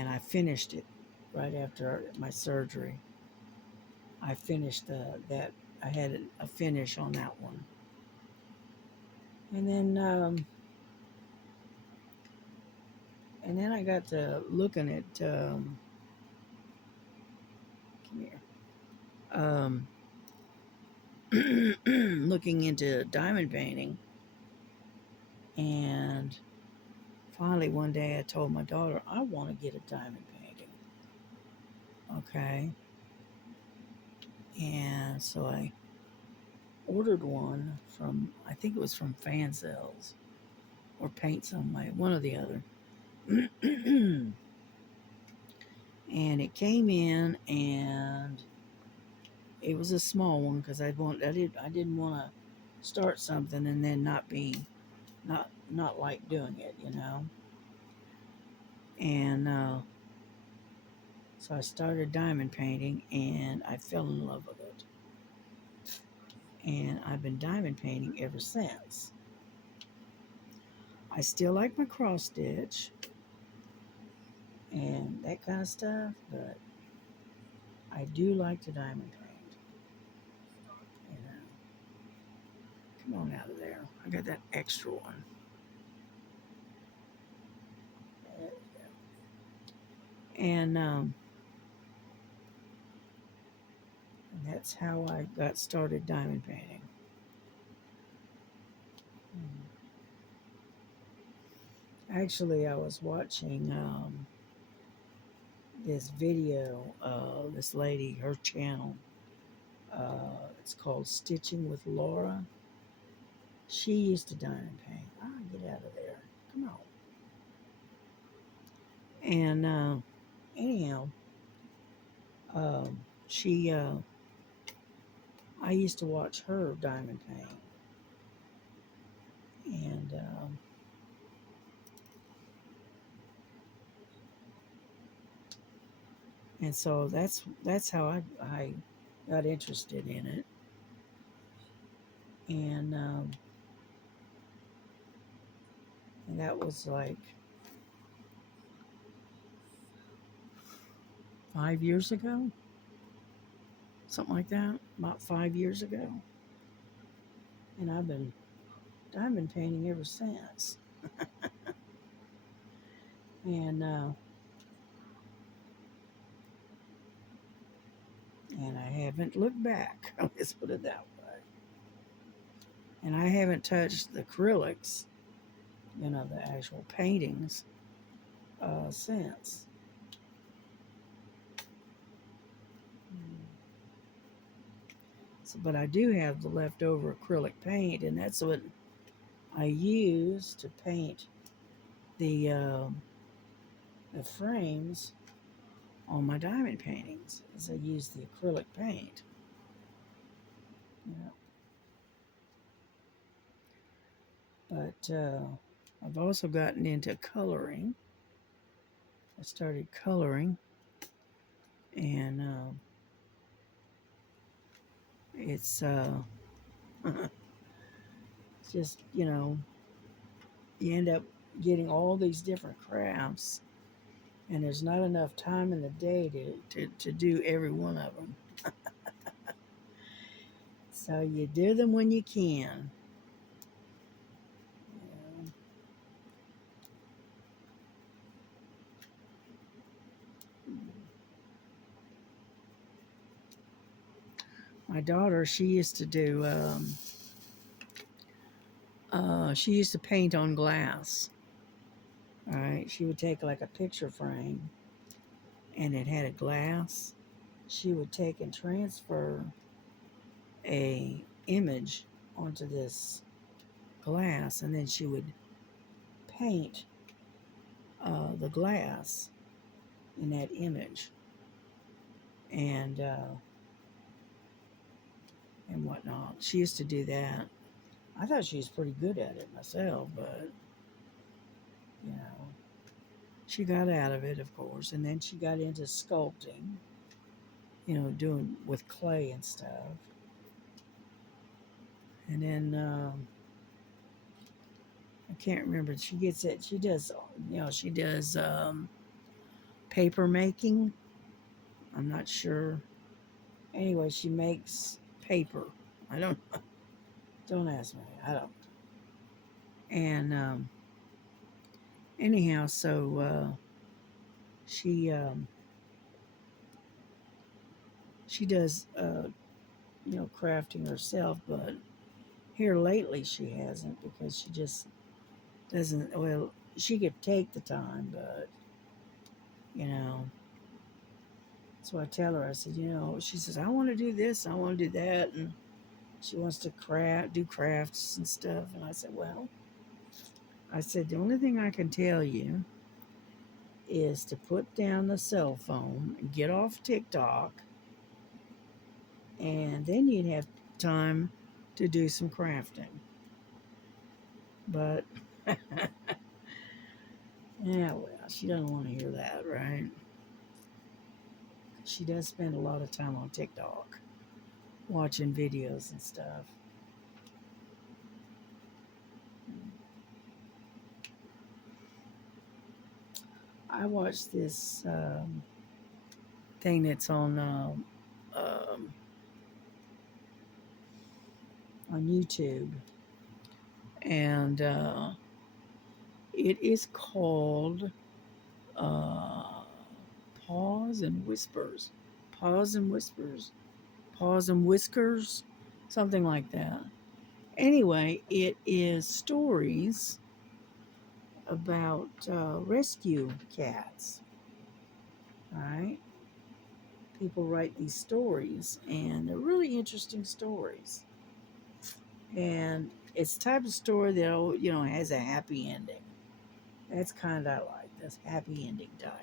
I finished it right after my surgery. I finished that. I had a finish on that one. And then I got to looking at come here, looking into diamond painting. And finally, one day, I told my daughter, I want to get a diamond painting. Okay. And so I ordered one from, I think it was from Fan Sales or Paint Some Way, one or the other. And it came in, and it was a small one because I didn't want to start something and then not like doing it, And so I started diamond painting, and I fell in love with it. And I've been diamond painting ever since. I still like my cross stitch and that kind of stuff, but I do like to diamond paint. Come on out of there. I got that extra one. There we go. And that's how I got started diamond painting. Actually, I was watching this video, this lady, her channel. It's called Stitching with Laura. She used to diamond paint. Get out of there. Come on. And anyhow, she, I used to watch her diamond paint. And so that's how I got interested in it. And that was like 5 years ago, something like that, about 5 years ago. And I've been diamond painting ever since. And I haven't looked back. Let's put it that way. And I haven't touched the acrylics, the actual paintings, since. So, but I do have the leftover acrylic paint, and that's what I use to paint the frames on my diamond paintings. Is I use the acrylic paint. Yeah. But I've also gotten into coloring. I started coloring, and it's it's just, you end up getting all these different crafts, and there's not enough time in the day to do every one of them. So you do them when you can. Yeah. My daughter, she used to paint on glass. All right, she would take like a picture frame, and it had a glass. She would take and transfer a image onto this glass, and then she would paint the glass in that image, and and whatnot. She used to do that. I thought she was pretty good at it myself, but you know, she got out of it, of course, and then she got into sculpting. Doing with clay and stuff, and then I can't remember. She gets it. She does. She does paper making. I'm not sure. Anyway, she makes paper. I don't ask me. I don't. And anyhow, so she she does crafting herself, but here lately she hasn't, because she just doesn't. Well, she could take the time, but you know. So I tell her, I said, she says, I want to do this, I want to do that, and she wants to do crafts and stuff. And I said, well, the only thing I can tell you is to put down the cell phone, get off TikTok, and then you'd have time to do some crafting. But, yeah, well, she doesn't want to hear that, right? She does spend a lot of time on TikTok watching videos and stuff. I watched this thing that's um, on YouTube, and it is called uh, Pause and Whispers, Pause and Whispers, Pause and Whiskers, something like that. Anyway, it is stories about rescue cats. All right, people write these stories, and they're really interesting stories. And it's the type of story that has a happy ending. That's kind of like this happy ending type.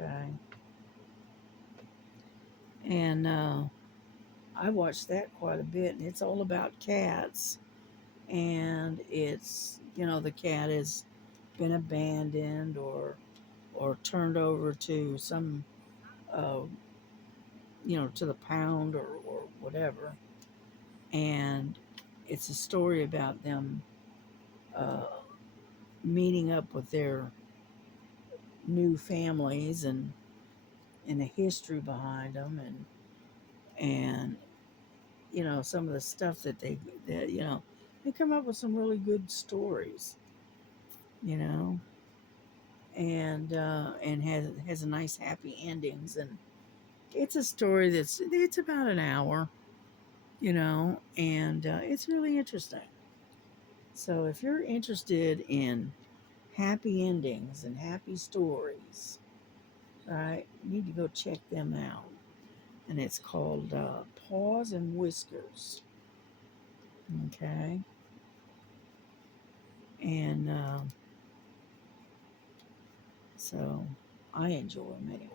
Okay, and I watched that quite a bit, and it's all about cats. And it's the cat has been abandoned or turned over to some uh, to the pound or whatever. And it's a story about them uh, meeting up with their new families, and the history behind them, and some of the stuff that they come up with some really good stories, you know and has a nice happy endings. And it's a story it's about an hour, and it's really interesting. So if you're interested in happy endings and happy stories, right, you need to go check them out. and it's called Paws and Whiskers. Okay, and so I enjoy them anyway.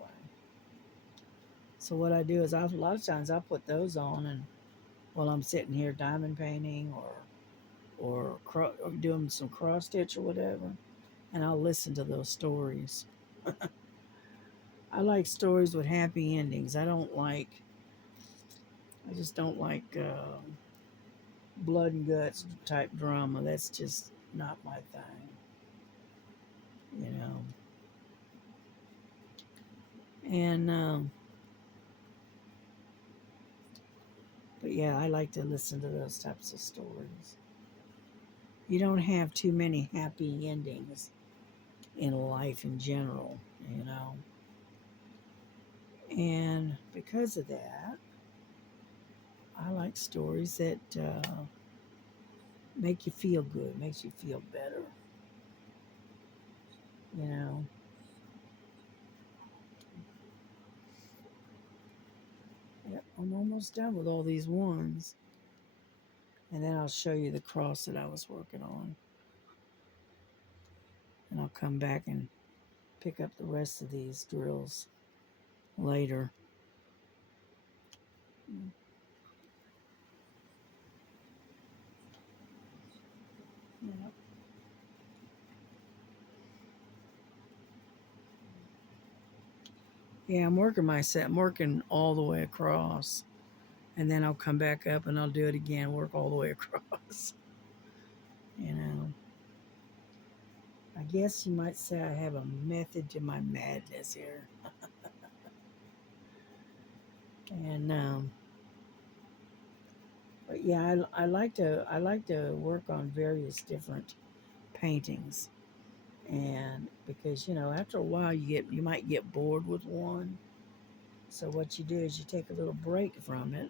So what I do is a lot of times I put those on, and while I'm sitting here diamond painting or doing some cross stitch or whatever, and I'll listen to those stories. I like stories with happy endings. I just don't like blood and guts type drama. That's just not my thing, you know. And but yeah, I like to listen to those types of stories. You don't have too many happy endings in life in general, you know. And because of that, I like stories that make you feel good, makes you feel better, you know. Yep, I'm almost done with all these ones. And then I'll show you the cross that I was working on. And I'll come back and pick up the rest of these drills later. Yep. Yeah, I'm working my set. I'm working all the way across. And then I'll come back up and I'll do it again, work all the way across. You know, I guess you might say I have a method to my madness here. And but yeah, I like to work on various different paintings, and because you know after a while you might get bored with one. So what you do is you take a little break from it,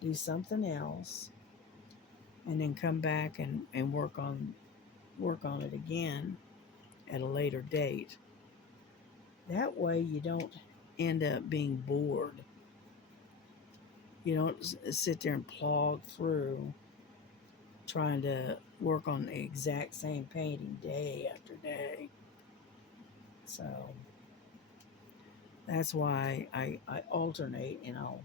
do something else, and then come back and work on it again at a later date. That way you don't end up being bored. You don't sit there and plod through trying to work on the exact same painting day after day. So that's why I alternate and I'll,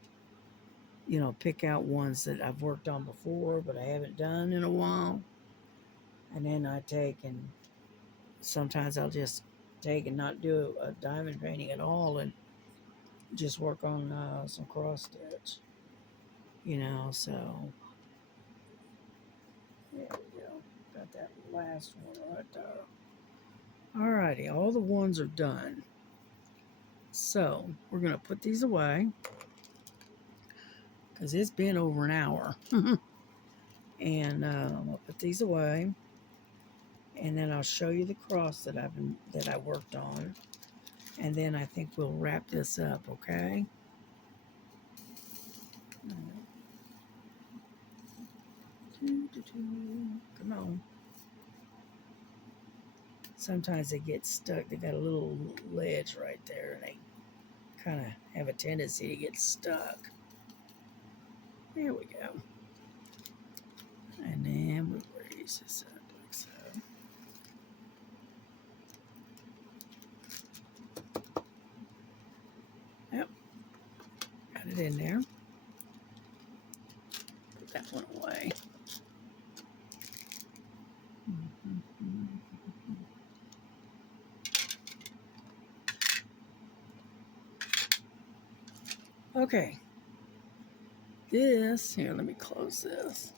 you know, pick out ones that I've worked on before but I haven't done in a while. And then I take and sometimes I'll just take and not do a diamond painting at all and just work on some cross stitch, you know. So there we go. Got that last one right there. Alrighty, all the ones are done. So we're going to put these away because it's been over an hour. And I'll put these away. And then I'll show you the cross that I worked on. And then I think we'll wrap this up, okay? Come on. Sometimes they get stuck. They got a little ledge right there, and they kind of have a tendency to get stuck. There we go. And then we raise this up like so. Yep, got it in there. Put that one away. Okay. This, here, let me close this.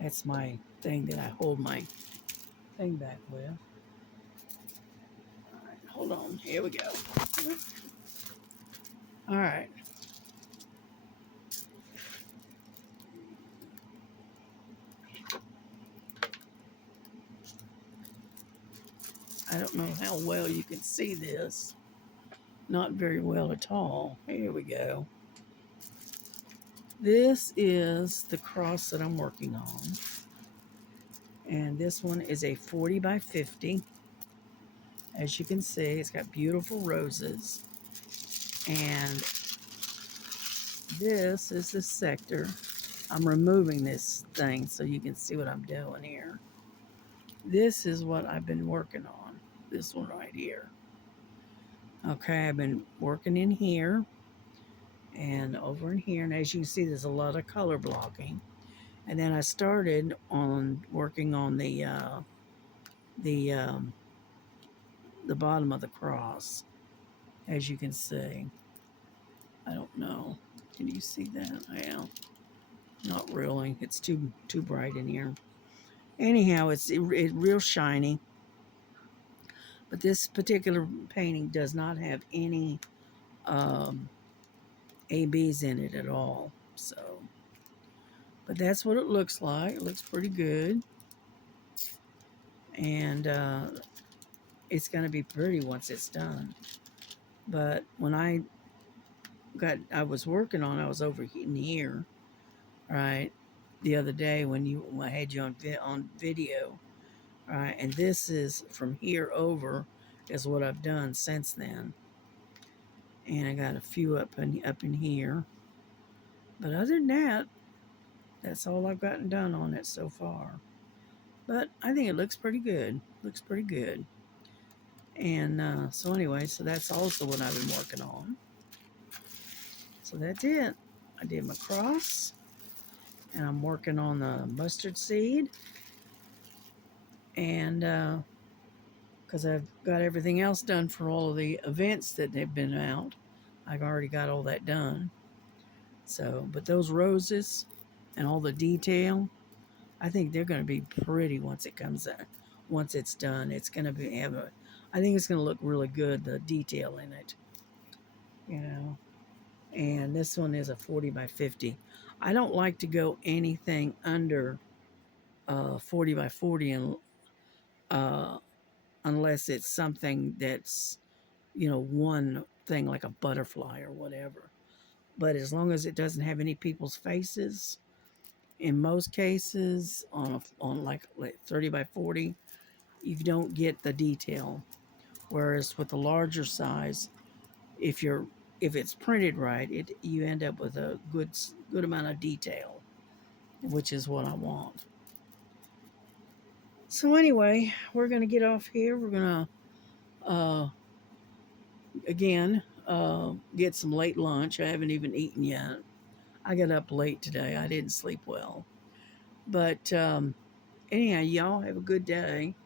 That's my thing that I hold my thing back with. All right, hold on. Here we go. All right. I don't know how well you can see this. Not very well at all. Here we go. This is the cross that I'm working on. And this one is a 40 by 50. As you can see, it's got beautiful roses. And this is the sector. I'm removing this thing so you can see what I'm doing here. This is what I've been working on. This one right here. Okay, I've been working in here and over in here. And as you can see, there's a lot of color blocking. And then I started on working on the bottom of the cross, as you can see. I don't know. Can you see that? Yeah. Not really. It's too bright in here. Anyhow, it's real shiny. But this particular painting does not have any ABs in it at all. So, but that's what it looks like. It looks pretty good. And it's going to be pretty once it's done. But when I was working on, I was overheating here, right, the other day when I had you on video, right, and this is from here over is what I've done since then, and I got a few up in here, but other than that, that's all I've gotten done on it so far. But I think it looks pretty good. Looks pretty good. And so anyway, so that's also what I've been working on. So that's it. I did my cross, and I'm working on the mustard seed. And because I've got everything else done for all of the events that have been out, I've already got all that done. So, but those roses and all the detail, I think they're going to be pretty once it comes in. Once it's done, it's going to be I think it's going to look really good, the detail in it, you know. And this one is a 40 by 50. I don't like to go anything under 40 by 40 and unless it's something that's, one thing like a butterfly or whatever. But as long as it doesn't have any people's faces, in most cases, on like 30 by 40, you don't get the detail. Whereas with the larger size, if it's printed right, you end up with a good amount of detail, which is what I want. So anyway, we're gonna get off here. We're gonna again get some late lunch. I haven't even eaten yet. I got up late today. I didn't sleep well. But anyhow, y'all have a good day.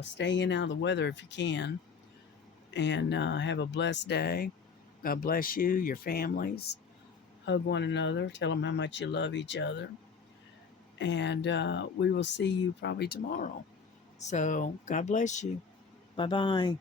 Stay in out of the weather if you can. And have a blessed day. God bless you, your families. Hug one another. Tell them how much you love each other. And we will see you probably tomorrow. So God bless you. Bye-bye.